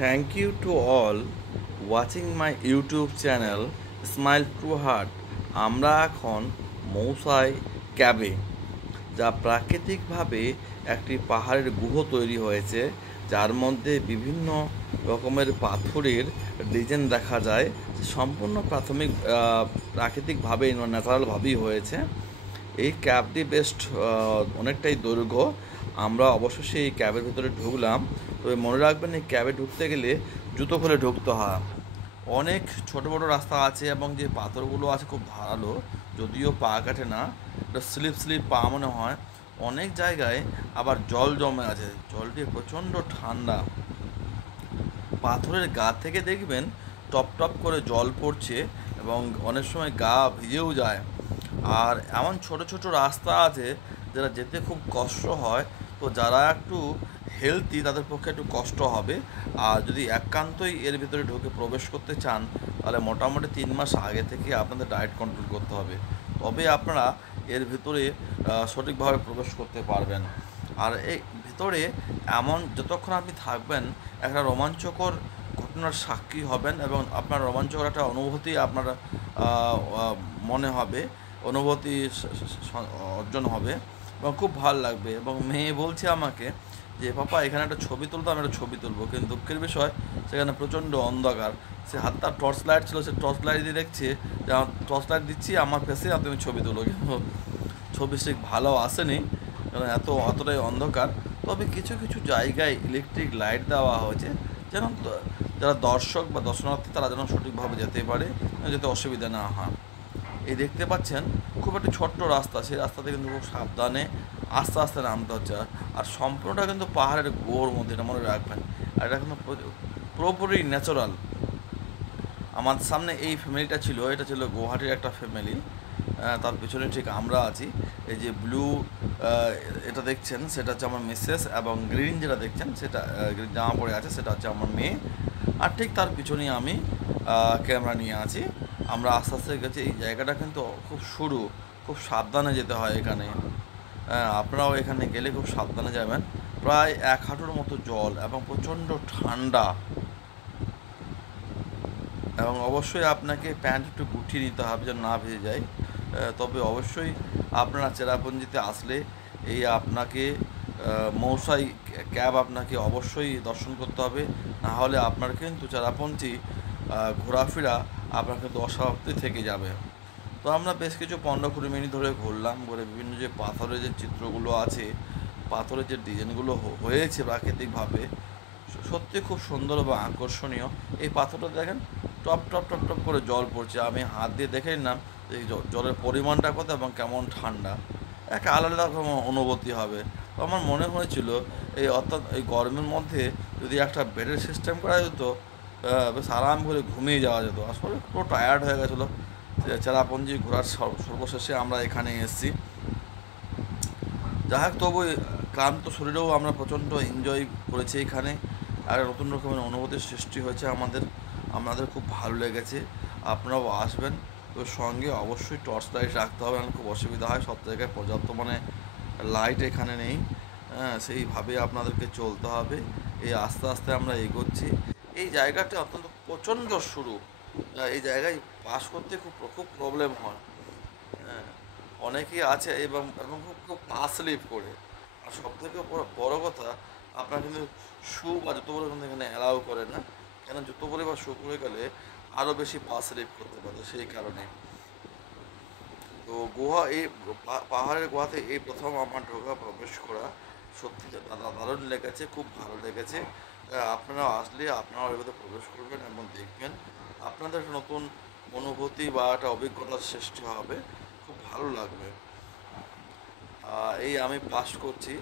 Thank you to all watching my YouTube channel Smile to Heart. আমরা এখন মৌসাই ক্যাবে, যা প্রাকৃতিকভাবে একটি পাহাড়ের গুহ তৈরি হয়েছে, যার মধ্যে বিভিন্ন রকমের পাথরের ডিজাইন দেখা যায়। সম্পূর্ণ প্রাকৃতিকভাবেই ন্যাচারালভাবেই হয়েছে। এই ক্যাবটি বেশ অনেকটাই দৈর্ঘ্য। আমরা অবশ্যই এই ক্যাবের ভিতরে ঢুকলাম। তবে মনে রাখবেন, এই ক্যাবে ঢুকতে গেলে জুতো খুলে ঢুকতে হয়। অনেক ছোট বড় রাস্তা আছে এবং যে পাথরগুলো আছে খুব ধারালো, যদিও পা কাটে না, এটা স্লিপ পা মনে হয়। অনেক জায়গায় আবার জল জমে আছে, জলটি প্রচণ্ড ঠান্ডা। পাথরের গা থেকে দেখবেন টপ টপ করে জল পড়ছে এবং অনেক সময় গা ভিজেও যায়। আর এমন ছোট ছোট রাস্তা আছে যারা যেতে খুব কষ্ট হয়। তো যারা একটু হেলদি তাদের পক্ষে একটু কষ্ট হবে। আর যদি একান্তই এর ভিতরে ঢুকে প্রবেশ করতে চান, তাহলে মোটামুটি 3 মাস আগে থেকে আপনাদের ডায়েট কন্ট্রোল করতে হবে, তবে আপনারা এর ভিতরে সঠিকভাবে প্রবেশ করতে পারবেন। আর এই ভিতরে এমন যতক্ষণ আপনি থাকবেন, একটা রোমাঞ্চকর ঘটনার সাক্ষী হবেন এবং আপনার রোমাঞ্চকর একটা অনুভূতি আপনার মনে হবে, অনুভূতি অর্জন হবে এবং খুব ভালো লাগবে। এবং মেয়ে বলছে আমাকে যে, পাপা এখানে একটা ছবি তুলতো, আমি একটা ছবি তুলবো, কিন্তু দুঃখের বিষয় সেখানে প্রচণ্ড অন্ধকার। সে হাতটা টর্চ লাইট ছিল, সে টর্চ লাইট দিয়ে দেখছে যে আমার টর্চ লাইট দিচ্ছি আমার ফেসে, আর তুমি ছবি তুলো, কিন্তু ছবি ঠিক ভালো আসেনি, কারণ অতটাই অন্ধকার। তবে কিছু কিছু জায়গায় ইলেকট্রিক লাইট দেওয়া হয়েছে, যেন যারা দর্শক বা দর্শনার্থী তারা যেন সঠিকভাবে যেতে পারে, যাতে অসুবিধা না হয়। এই দেখতে পাচ্ছেন খুব একটা ছোট্ট রাস্তা, সেই রাস্তাতে কিন্তু খুব সাবধানে আস্তে আস্তে নামতে হচ্ছে। আর সম্পূর্ণটা কিন্তু পাহাড়ের গোড় মধ্যে, এটা মনে রাখবেন। আর এটা কিন্তু পুরোপুরি ন্যাচারাল। আমার সামনে এই ফ্যামিলিটা ছিল, এটা ছিল গুয়াহাটির একটা ফ্যামিলি। তার পিছনে ঠিক আমরা আছি। এই যে ব্লু এটা দেখছেন, সেটা হচ্ছে আমার মিসেস, এবং গ্রিন যেটা দেখছেন সেটা গ্রিন জামা পরে আছে, সেটা হচ্ছে আমার মেয়ে। আর ঠিক তার পিছনেই আমি ক্যামেরা নিয়ে আছি। আমরা আস্তে আস্তে গেছি। এই জায়গাটা কিন্তু খুব সরু, খুব সাবধানে যেতে হয় এখানে। আপনারাও এখানে গেলে খুব সাবধানে যাবেন। প্রায় 1 হাঁটুর মতো জল এবং প্রচণ্ড ঠান্ডা, এবং অবশ্যই আপনাকে প্যান্ট একটু গুটিয়ে নিতে হবে যেন না ভিজে যায়। তবে অবশ্যই আপনারা চেরাপুঞ্জিতে আসলে এই আপনাকে মৌসাই ক্যাব আপনাকে অবশ্যই দর্শন করতে হবে, না হলে আপনার কিন্তু চেরাপুঞ্জি ঘোরাফেরা আপনার কিন্তু অসমাপ্তি থেকে যাবে। তো আমরা বেশ কিছু 15-20 মিনিট ধরে ঘুরলাম, ঘুরে বিভিন্ন যে পাথরের যে চিত্রগুলো আছে, পাথরের যে ডিজাইনগুলো হয়েছে প্রাকৃতিকভাবে, সত্যি খুব সুন্দর এবং আকর্ষণীয়। এই পাথরটা দেখেন, টপ টপ টপ টপ করে জল পড়ছে। আমি হাত দিয়ে দেখে নিলাম এই জলের পরিমাণটা কত এবং কেমন ঠান্ডা, এক আলাদা রকম অনুভূতি হবে। তো আমার মনে হয়েছিল অর্থাৎ এই গরমের মধ্যে যদি একটা বেডের সিস্টেম করা যেত, বেশ আরাম করে ঘুমিয়ে যাওয়া যেত। আসলে পুরো টায়ার্ড হয়ে গেছিলো। চেরাপুঞ্জি ঘোরার সর্বশেষে আমরা এখানে এসেছি। যাই হোক, তবু ক্লান্ত শরীরেও আমরা প্রচণ্ড এনজয় করেছি এখানে। আর নতুন রকমের অনুভূতির সৃষ্টি হয়েছে আমাদের খুব ভালো লেগেছে। আপনারাও আসবেন, তো সঙ্গে অবশ্যই টর্চ লাইট রাখতে হবে, আমার খুব অসুবিধা হয়, সব জায়গায় পর্যাপ্ত লাইট এখানে নেই। সেইভাবে আপনাদেরকে চলতে হবে। এই আস্তে আস্তে আমরা এগোচ্ছি। এই জায়গাটা অত্যন্ত প্রচণ্ড সরু, এই জায়গায় পাস করতে খুব খুব প্রবলেম হয়। হ্যাঁ, অনেকেই আছে এবং এবং খুব খুব পা স্লিপ করে। আর সব থেকে বড় কথা, আপনার কিন্তু শু বা জুতো পরে কিন্তু এখানে অ্যালাউ করে না। কেন, জুতো পরে বা শু পরে গেলে আরও বেশি পা স্লিপ করতে পারে, সেই কারণে। তো পাহাড়ের গুহাতে এই প্রথম আমার প্রবেশ করা, সত্যি দারুণ লেগেছে, খুব ভালো লেগেছে। আপনারা আসলে আপনারা এভাবে প্রবেশ করবেন এবং দেখবেন, আপনাদের একটা নতুন অনুভূতি বা একটা অভিজ্ঞতার সৃষ্টি হবে, খুব ভালো লাগবে। এই আমি পাস করছি,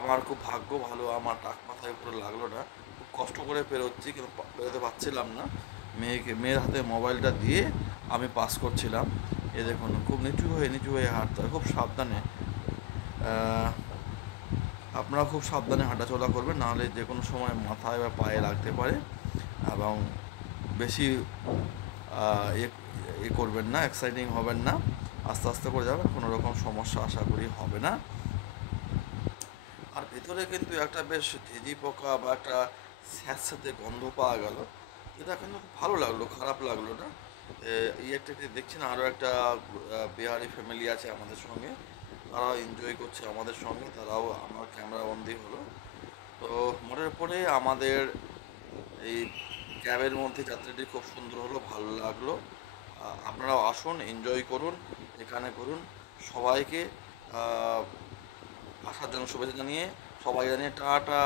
আমার খুব ভাগ্য ভালো, আমার টাক মাথায় উপরে লাগলো না। খুব কষ্ট করে পেরোচ্ছি, কিন্তু পেরোতে পারছিলাম না। মেয়ের হাতে মোবাইলটা দিয়ে আমি পাস করছিলাম। এ দেখুন, খুব নিচু হয়ে হাঁটতে হয়, খুব সাবধানে। আপনারা খুব সাবধানে হাঁটাচলা করবেন, নাহলে যে কোনো সময় মাথায় বা পায়ে লাগতে পারে। এবং বেশি করবেন না, এক্সাইটিং হবেন না, আস্তে আস্তে করে যাবেন, কোনো রকম সমস্যা আশা করি হবে না। আর ভেতরে কিন্তু একটা বেশ ঝিঝি পোকা বা একটা স্যাঁতস্যাঁতে গন্ধ পাওয়া গেল, এটা কিন্তু খুব ভালো লাগলো, খারাপ লাগলো না। এই একটা দেখছেন আরও একটা বিহারি ফ্যামিলি আছে আমাদের সঙ্গে, তারাও এনজয় করছে আমাদের সঙ্গে, তারাও আমার ক্যামেরা বন্দি হলো। তো মোটের উপরে আমাদের এই ক্যাবের মধ্যে যাত্রাটি খুব সুন্দর হলো, ভালো লাগলো। আপনারাও আসুন, এনজয় করুন, এখানে করুন। সবাইকে আসার জন্য শুভেচ্ছা জানিয়ে, সবাই জানিয়ে টাটা।